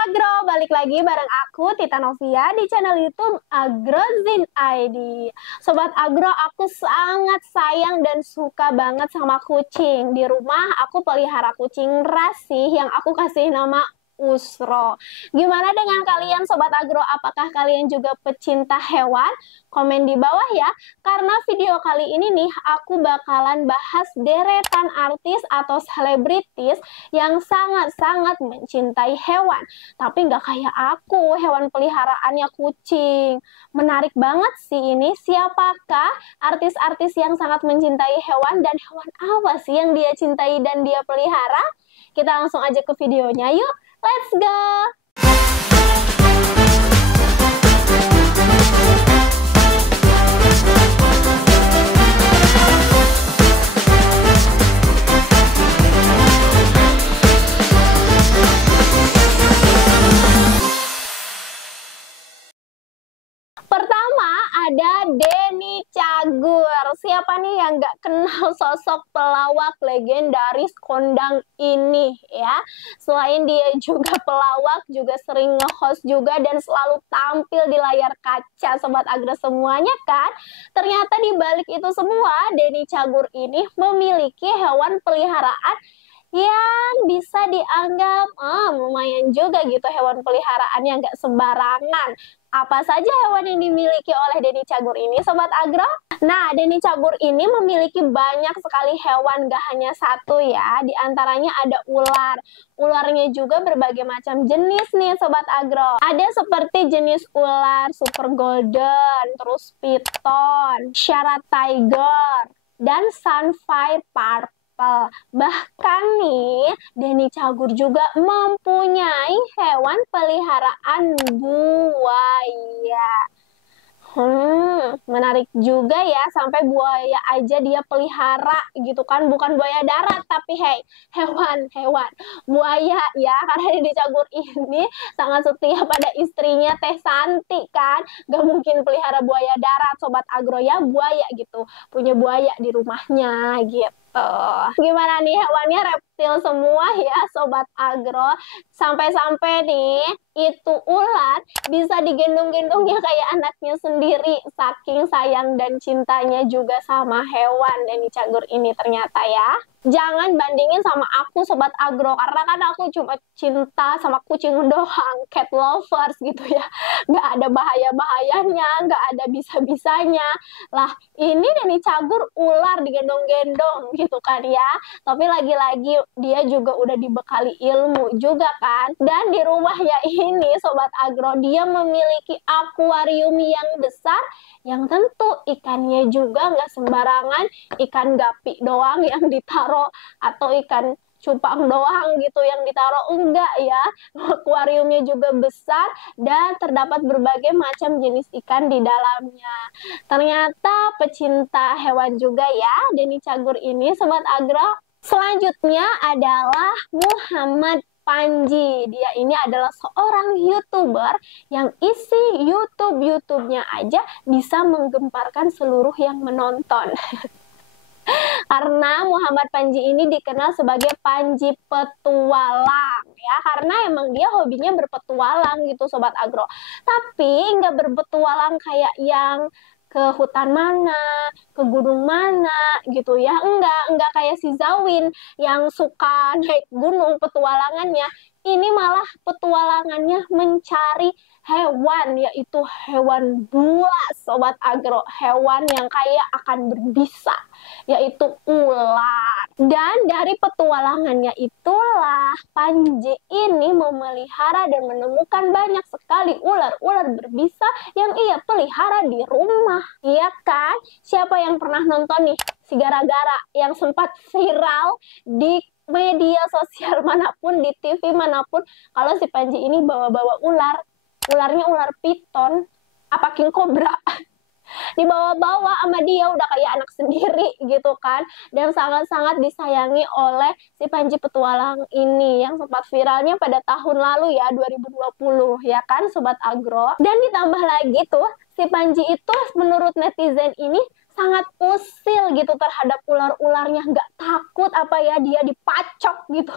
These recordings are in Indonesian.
Agro, balik lagi bareng aku Tita Novia di channel YouTube Agrozin ID. Sobat Agro, aku sangat sayang dan suka banget sama kucing. Di rumah aku pelihara kucing ras sih yang aku kasih nama Usro. Gimana dengan kalian Sobat Agro? Apakah kalian juga pecinta hewan? Komen di bawah ya. Karena video kali ini nih aku bakalan bahas deretan artis atau selebritis yang sangat-sangat mencintai hewan. Tapi nggak kayak aku, hewan peliharaannya kucing. Menarik banget sih ini. Siapakah artis-artis yang sangat mencintai hewan dan hewan apa sih yang dia cintai dan dia pelihara? Kita langsung aja ke videonya yuk. Let's go! Pertama ada Denny Cagur. Siapa nih yang nggak kenal sosok pelawak legendaris kondang ini ya? Selain dia juga pelawak, juga sering nge-host juga dan selalu tampil di layar kaca Sobat Agro semuanya kan? Ternyata di balik itu semua, Denny Cagur ini memiliki hewan peliharaan yang bisa dianggap lumayan juga gitu hewan peliharaan yang nggak sembarangan. Apa saja hewan yang dimiliki oleh Denny Cagur ini Sobat Agro? Nah, Denny Cagur ini memiliki banyak sekali hewan, gak hanya satu ya. Di antaranya ada ular. Ularnya juga berbagai macam jenis nih Sobat Agro. Ada seperti jenis ular super golden, terus piton, Shara tiger, dan sunfire purple. Bahkan nih, Denny Cagur juga mempunyai hewan peliharaan buaya. Menarik juga ya, sampai buaya aja dia pelihara gitu kan, bukan buaya darat tapi hewan buaya ya, karena Denny Cagur ini sangat setia pada istrinya Teh Santi kan, gak mungkin pelihara buaya darat Sobat Agro ya, buaya gitu, punya buaya di rumahnya gitu. Gimana nih hewannya reptil semua ya Sobat Agro, sampai-sampai nih itu ular bisa digendong-gendongnya kayak anaknya sendiri, saking sayang dan cintanya juga sama hewan Denny Cagur ini ternyata ya. Jangan bandingin sama aku Sobat Agro, karena kan aku cuma cinta sama kucing doang, cat lovers gitu ya, nggak ada bahaya-bahayanya, nggak ada bisa-bisanya. Lah ini Denny Cagur ular digendong-gendong gitu kan ya, tapi lagi-lagi dia juga udah dibekali ilmu juga kan. Dan di rumahnya ini Sobat Agro, dia memiliki akuarium yang besar, yang tentu ikannya juga nggak sembarangan ikan gapi doang yang ditaruh atau ikan cupang doang gitu yang ditaruh, enggak ya. Akuariumnya juga besar dan terdapat berbagai macam jenis ikan di dalamnya. Ternyata pecinta hewan juga ya Denny Cagur ini Sobat Agro. Selanjutnya adalah Muhammad Panji. Dia ini adalah seorang YouTuber yang isi YouTube-nya aja bisa menggemparkan seluruh yang menonton. Karena Muhammad Panji ini dikenal sebagai Panji petualang ya, karena emang dia hobinya berpetualang gitu Sobat Agro. Tapi nggak berpetualang kayak yang ke hutan mana, ke gunung mana gitu ya. Enggak kayak si Zawin yang suka naik gunung petualangannya. Ini malah petualangannya mencari hewan, yaitu hewan buas Sobat Agro. Hewan yang kaya akan berbisa, yaitu ular. Dan dari petualangannya itulah Panji ini memelihara dan menemukan banyak sekali ular-ular berbisa yang ia pelihara di rumah. Iya kan? Siapa yang pernah nonton nih si gara-gara yang sempat viral di media sosial manapun, di TV manapun, kalau si Panji ini bawa-bawa ularnya ular piton apa king cobra dibawa-bawa sama dia, udah kayak anak sendiri gitu kan, dan sangat-sangat disayangi oleh si Panji petualang ini yang sempat viralnya pada tahun lalu ya, 2020 ya kan Sobat Agro. Dan ditambah lagi tuh si Panji itu menurut netizen ini sangat usil gitu terhadap ular-ularnya, nggak takut apa ya dia dipacok gitu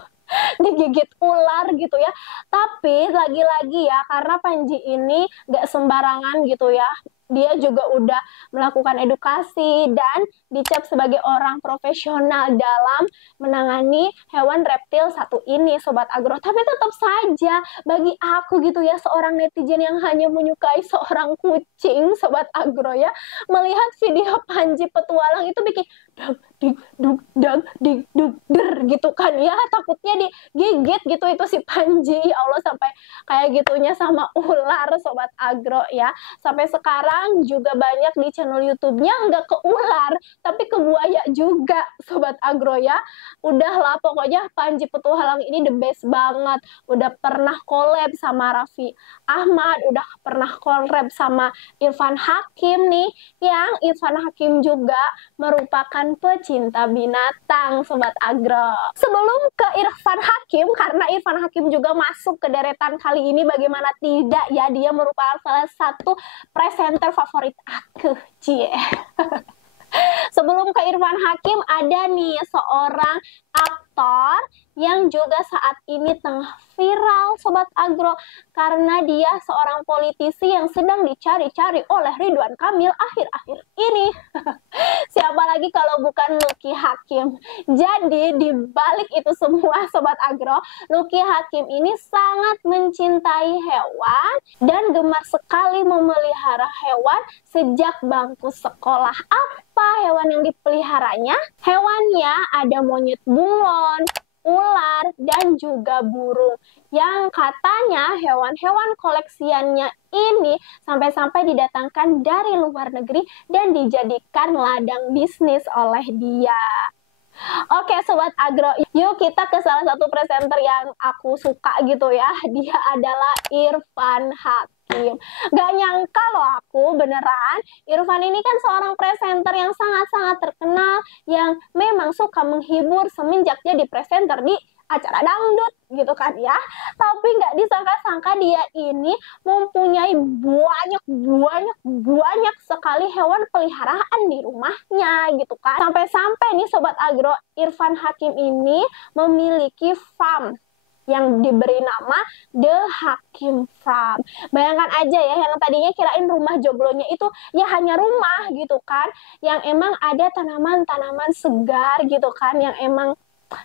digigit ular gitu ya. Tapi lagi-lagi ya, karena Panji ini gak sembarangan gitu ya. Dia juga udah melakukan edukasi dan dicap sebagai orang profesional dalam menangani hewan reptil satu ini, Sobat Agro. Tapi tetap saja bagi aku gitu ya, seorang netizen yang hanya menyukai seorang kucing, Sobat Agro ya, melihat video Panji petualang itu bikin dag dig dug dag dig dug der gitu kan ya, takutnya digigit gitu itu si Panji. Ya Allah, sampai kayak gitunya sama ular, Sobat Agro ya. Sampai sekarang juga banyak di channel YouTube-nya nggak ke ular, tapi ke buaya juga, Sobat Agro ya. Udahlah, pokoknya Panji Petualang ini the best banget. Udah pernah collab sama Raffi Ahmad, udah pernah collab sama Irfan Hakim nih, yang Irfan Hakim juga merupakan pecinta binatang, Sobat Agro. Sebelum ke Irfan Hakim, karena Irfan Hakim juga masuk ke deretan kali ini, bagaimana tidak ya, dia merupakan salah satu presenter favorit aku, cie. Sebelum ke Irfan Hakim, ada nih seorang aktor yang juga saat ini tengah viral, Sobat Agro, karena dia seorang politisi yang sedang dicari-cari oleh Ridwan Kamil akhir-akhir ini. Siapa lagi kalau bukan Lucky Hakim. Jadi di balik itu semua, Sobat Agro, Lucky Hakim ini sangat mencintai hewan dan gemar sekali memelihara hewan sejak bangku sekolah. Apa hewan yang dipeliharanya? Hewannya ada monyet bunglon, ular, dan juga burung. Yang katanya hewan-hewan koleksiannya ini sampai-sampai didatangkan dari luar negeri dan dijadikan ladang bisnis oleh dia. Oke, Sobat Agro, yuk kita ke salah satu presenter yang aku suka gitu ya. Dia adalah Irfan Hakim. Gak nyangka loh aku, beneran. Irfan ini kan seorang presenter yang sangat-sangat terkenal, yang memang suka menghibur semenjak jadi presenter di acara dangdut gitu kan ya. Tapi nggak disangka-sangka dia ini mempunyai banyak sekali hewan peliharaan di rumahnya gitu kan. Sampai-sampai nih Sobat Agro, Irfan Hakim ini memiliki farm yang diberi nama The Hakim Farm. Bayangkan aja ya, yang tadinya kirain rumah joglonya itu ya hanya rumah gitu kan, yang emang ada tanaman-tanaman segar gitu kan, yang emang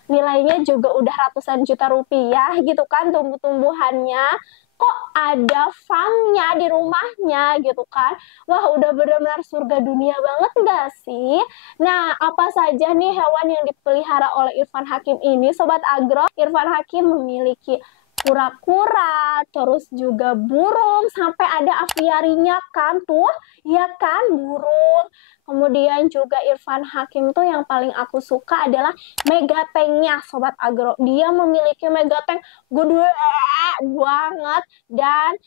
nilainya juga udah ratusan juta rupiah gitu kan tumbuh-tumbuhannya. Kok ada farmnya di rumahnya gitu kan. Wah, udah benar-benar surga dunia banget nggak sih? Nah, apa saja nih hewan yang dipelihara oleh Irfan Hakim ini, Sobat Agro? Irfan Hakim memiliki kura-kura, terus juga burung, sampai ada aviarinya kan tuh, ya kan, burung. Kemudian juga Irfan Hakim tuh yang paling aku suka adalah megatank-nya, Sobat Agro. Dia memiliki megatank gede banget dan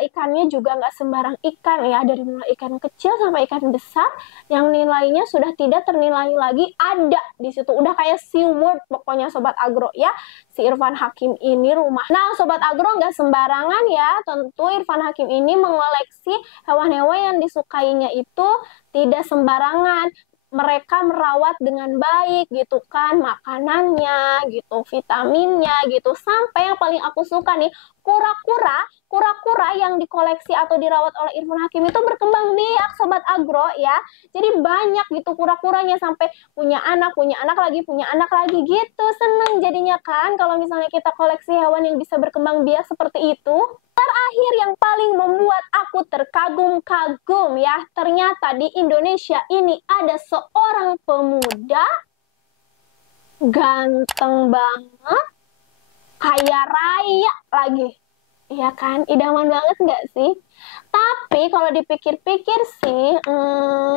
ikannya juga nggak sembarang ikan ya, dari mulai ikan kecil sampai ikan besar yang nilainya sudah tidak ternilai lagi ada di situ. Udah kayak SeaWorld pokoknya, Sobat Agro ya, si Irfan Hakim ini rumah. Nah, Sobat Agro, nggak sembarangan ya, tentu Irfan Hakim ini mengoleksi hewan-hewan yang disukainya itu tidak sembarangan. Mereka merawat dengan baik gitu kan, makanannya gitu, vitaminnya gitu, sampai yang paling aku suka nih, kura-kura yang dikoleksi atau dirawat oleh Irfan Hakim itu berkembang biak, Sobat Agro ya. Jadi banyak gitu kura-kuranya, sampai punya anak lagi gitu. Seneng jadinya kan kalau misalnya kita koleksi hewan yang bisa berkembang biak seperti itu. Terakhir yang paling membuat aku terkagum-kagum ya, ternyata di Indonesia ini ada seorang pemuda ganteng banget, kaya raya lagi. Iya kan, idaman banget nggak sih? Tapi kalau dipikir-pikir sih,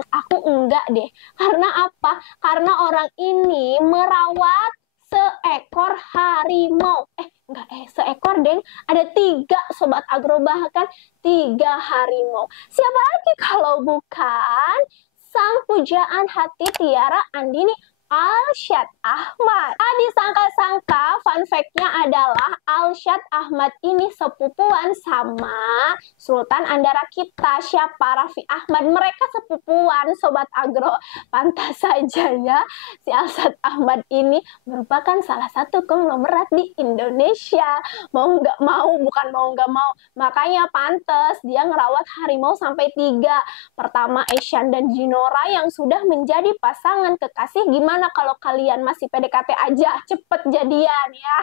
aku enggak deh. Karena apa? Karena orang ini merawat seekor harimau. Seekor deng, ada 3 Sobat Agro, bahkan 3 harimau. Siapa lagi kalau bukan sang pujaan hati Tiara Andini Alsyad Ahmad. Nah, disangka-sangka fun fact-nya adalah Alsyad Ahmad ini sepupuan sama Sultan Andara kita. Siapa? Raffi Ahmad. Mereka sepupuan, Sobat Agro. Pantas saja ya, si Alsyad Ahmad ini merupakan salah satu konglomerat di Indonesia. Mau nggak mau, bukan mau nggak mau. Makanya pantas dia ngerawat harimau sampai 3. Pertama Esyan dan Jinora yang sudah menjadi pasangan kekasih. Gimana kalau kalian masih PDKT aja, cepet jadian ya.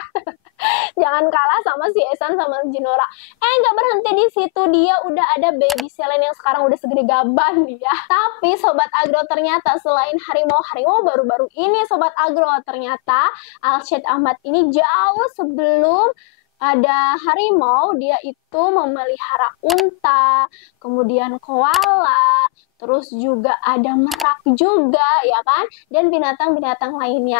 Jangan kalah sama si Esan sama Jinora. Nggak berhenti di situ, dia udah ada baby Selen yang sekarang udah segede gaban ya. Tapi Sobat Agro, ternyata selain harimau-harimau baru-baru ini Sobat Agro, ternyata Alsyad Ahmad ini jauh sebelum ada harimau, dia itu memelihara unta, kemudian koala, terus juga ada merak juga, ya kan? Dan binatang-binatang lainnya.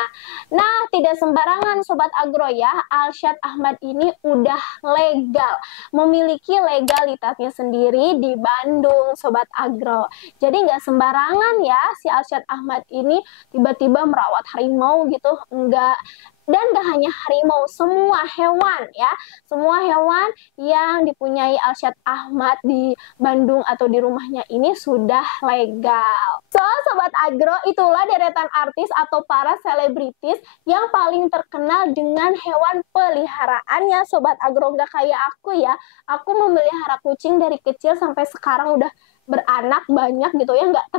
Nah, tidak sembarangan Sobat Agro ya, Alsyad Ahmad ini udah legal, memiliki legalitasnya sendiri di Bandung, Sobat Agro. Jadi nggak sembarangan ya si Alsyad Ahmad ini tiba-tiba merawat harimau gitu, enggak. Dan gak hanya harimau, semua hewan ya, semua hewan yang dipunyai Alsyad Ahmad di Bandung atau di rumahnya ini sudah legal. So, Sobat Agro, itulah deretan artis atau para selebritis yang paling terkenal dengan hewan peliharaannya. Sobat Agro, gak kayak aku ya, aku memelihara kucing dari kecil sampai sekarang udah beranak banyak gitu ya, nggak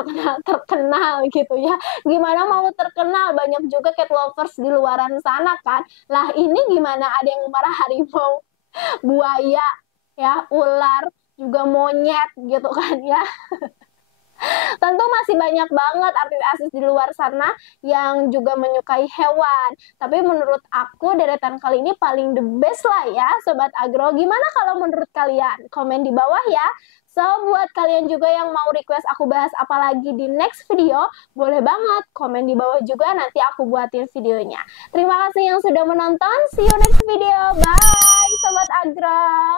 terkenal gitu ya. Gimana mau terkenal, banyak juga cat lovers di luaran sana kan. Lah ini gimana, ada yang marah harimau, buaya ya, ular, juga monyet gitu kan ya. Tentu masih banyak banget artis-artis di luar sana yang juga menyukai hewan. Tapi menurut aku deretan kali ini paling the best lah ya Sobat Agro. Gimana kalau menurut kalian? Komen di bawah ya. So, buat kalian juga yang mau request aku bahas apa lagi di next video, boleh banget komen di bawah juga, nanti aku buatin videonya. Terima kasih yang sudah menonton. See you next video. Bye, Sobat Agro.